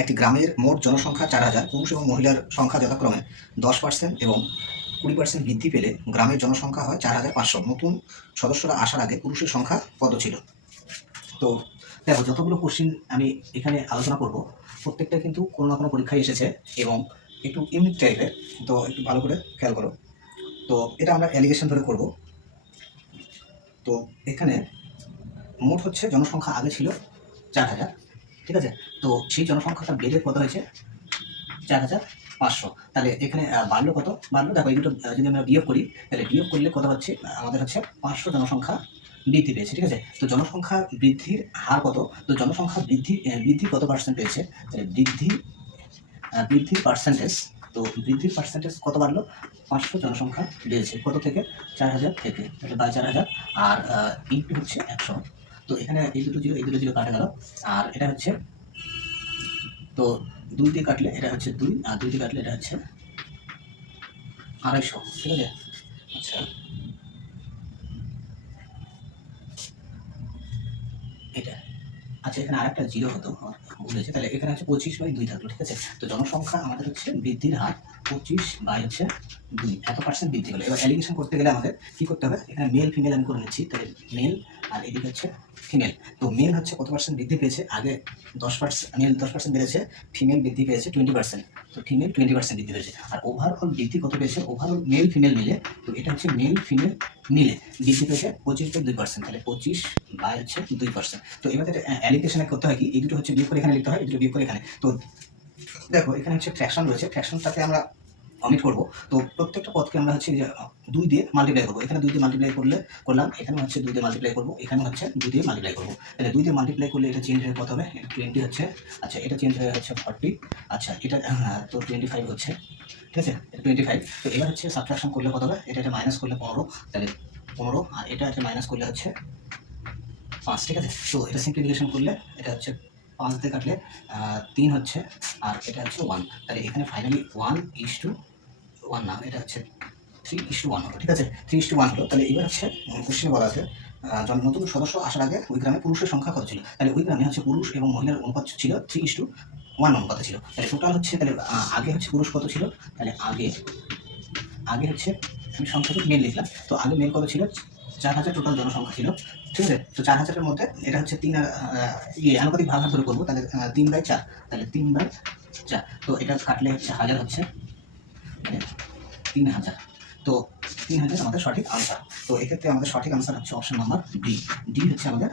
একটি গ্রামের মোট জনসংখ্যা 4,000, পুরুষ এবং মহিলার সংখ্যা যথাক্রমে 10% এবং 20% বৃদ্ধি পেলে গ্রামের জনসংখ্যা হয় 4,500। নতুন সদস্যরা আসার আগে পুরুষের সংখ্যা কত ছিল? তো দেখো, যতগুলো কোশ্চিন আমি এখানে আলোচনা করব প্রত্যেকটা কিন্তু কোনো না কোনো পরীক্ষায় এসেছে এবং একটু ইউনিক টাইপের। তো একটু ভালো করে খেয়াল করো। তো এটা আমরা অ্যালিগেশন ধরে করব। তো এখানে মোট হচ্ছে জনসংখ্যা আগে ছিল 4,000, ঠিক আছে? তো সেই জনসংখ্যাটা বেড়ে কত হয়েছে? 4,500। তাহলে এখানে বাড়লো কত? বাড়লো, দেখো এই দুটো যদি আমরা বিয়োগ করি তাহলে বিয়োগ করলে কত হচ্ছে? আমাদের হচ্ছে 500 জনসংখ্যা বৃদ্ধি পেয়েছে, ঠিক আছে? তো জনসংখ্যা বৃদ্ধির হার কত? তো জনসংখ্যা বৃদ্ধি কত পার্সেন্ট পেয়েছে? তাহলে বৃদ্ধির পার্সেন্টেজ। তো বৃদ্ধির পার্সেন্টেজ কত বাড়লো? 500 জনসংখ্যা বেড়েছে কত থেকে? 4,000 থেকে, তাহলে বাই 4,000 আর ইন্টু হচ্ছে 100। তো এখানে এই দুটো জিরো কাটা গেল। আর এটা হচ্ছে, তো 2 দিয়ে কাটলে এটা হচ্ছে 2, আর 2 দিয়ে কাটলে এটা হচ্ছে 250, ঠিক আছে? আচ্ছা, এটা আচ্ছা, এখানে আরেকটা জিরো হতো, আমার ভুল হয়েছে। তাহলে এখানে হচ্ছে 25/2 থাকলো, ঠিক আছে? তো জনসংখ্যা আমাদের হচ্ছে বৃদ্ধির হার 25/2, এত% বৃদ্ধি হলো। এবার অ্যালিগেশন করতে গেলে আমাদের কি করতে হবে? এখানে মেল ফিমেল আমি করে নিচ্ছি। তাহলে মেল আর এদিকে হচ্ছে ফিমেল। তো মেল হচ্ছে কত পার্সেন্ট বৃদ্ধি পেয়েছে? আগে 10%, মেল 10% বেড়েছে, ফিমেল বৃদ্ধি পেয়েছে 20%। তো ফিমেল 20% বৃদ্ধি পেয়েছে। আর ওভারঅল বৃদ্ধি কত পেয়েছে? ওভারঅল মেল ফিমেল মিলে, তো এটা হচ্ছে মেল ফিমেল মিলে বৃদ্ধি পেয়েছে 25/2%। তাহলে 25/2%। তো এবার অ্যালিগেশনে করতে হয় কি, এই দুটো হচ্ছে বিয়োগ করে এখানে লিখতে হয়, এই দুটো বিয়োগ করে এখানে। তো দেখো, এখানে হচ্ছে ফ্র্যাকশন রয়েছে, ফ্র্যাকশনটাকে আমরা অমিট করব। তো প্রত্যেকটা পদকে আমরা হচ্ছে যে 2 দিয়ে মাল্টিপ্লাই করবো। এখানে 2 দিয়ে মাল্টিপ্লাই করলাম, এখানে হচ্ছে 2 দিয়ে মাল্টিপ্লাই করবো, এখানে হচ্ছে 2 দিয়ে মাল্টিপ্লাই করবো। তাহলে 2 দিয়ে মাল্টিপ্লাই করলে এটা চেঞ্জ হয়ে কত হবে? 20 হচ্ছে। আচ্ছা, এটা চেঞ্জ হয়ে হচ্ছে 40। আচ্ছা, এটা তো 25 হচ্ছে, ঠিক আছে? এটা 25। তো এবার হচ্ছে সাবট্রাকশন করলে কত হবে? এটা মাইনাস করলে 15, তাহলে 15, আর এটা মাইনাস করলে হচ্ছে 5, ঠিক আছে? তো এটা সিম্পলিফিকেশন করলে এটা হচ্ছে 5 দিয়ে কাটলে 3 হচ্ছে, আর এটা হচ্ছে 1। তাহলে এখানে ফাইনালি 1:1 না, এটা হচ্ছে 3:1 হলো, ঠিক আছে? 3:1 হলো। তাহলে এবার হচ্ছে কোশ্চেনে বলা আছে নতুন সদস্য আসার আগে ওই গ্রামে পুরুষের সংখ্যা কত ছিল? তাহলে ওই গ্রামে হচ্ছে পুরুষ এবং মহিলার অনুপাত ছিল 3:1 অনুপাতে ছিল। তাহলে টোটাল হচ্ছে, তাহলে আগে হচ্ছে পুরুষ কত ছিল? তাহলে আগে হচ্ছে, আমি সংখ্যাটা মেল লিখলাম। তো আগে মেল কত ছিল? 4,000 টোটাল জনসংখ্যা ছিল, ঠিক আছে? তো 4,000-এর মধ্যে এটা হচ্ছে 3 আনুপাতিক ভাগ ধরে করবো। তাহলে 3/4, তাহলে 3/4। তো এটা কাটলে হচ্ছে 1000 হচ্ছে, মানে 3,000। তো 3,000 আমাদের সঠিক আনসার। তো এক্ষেত্রে আমাদের সঠিক আনসার হচ্ছে অপশন নাম্বার ডি। ডি হচ্ছে আমাদের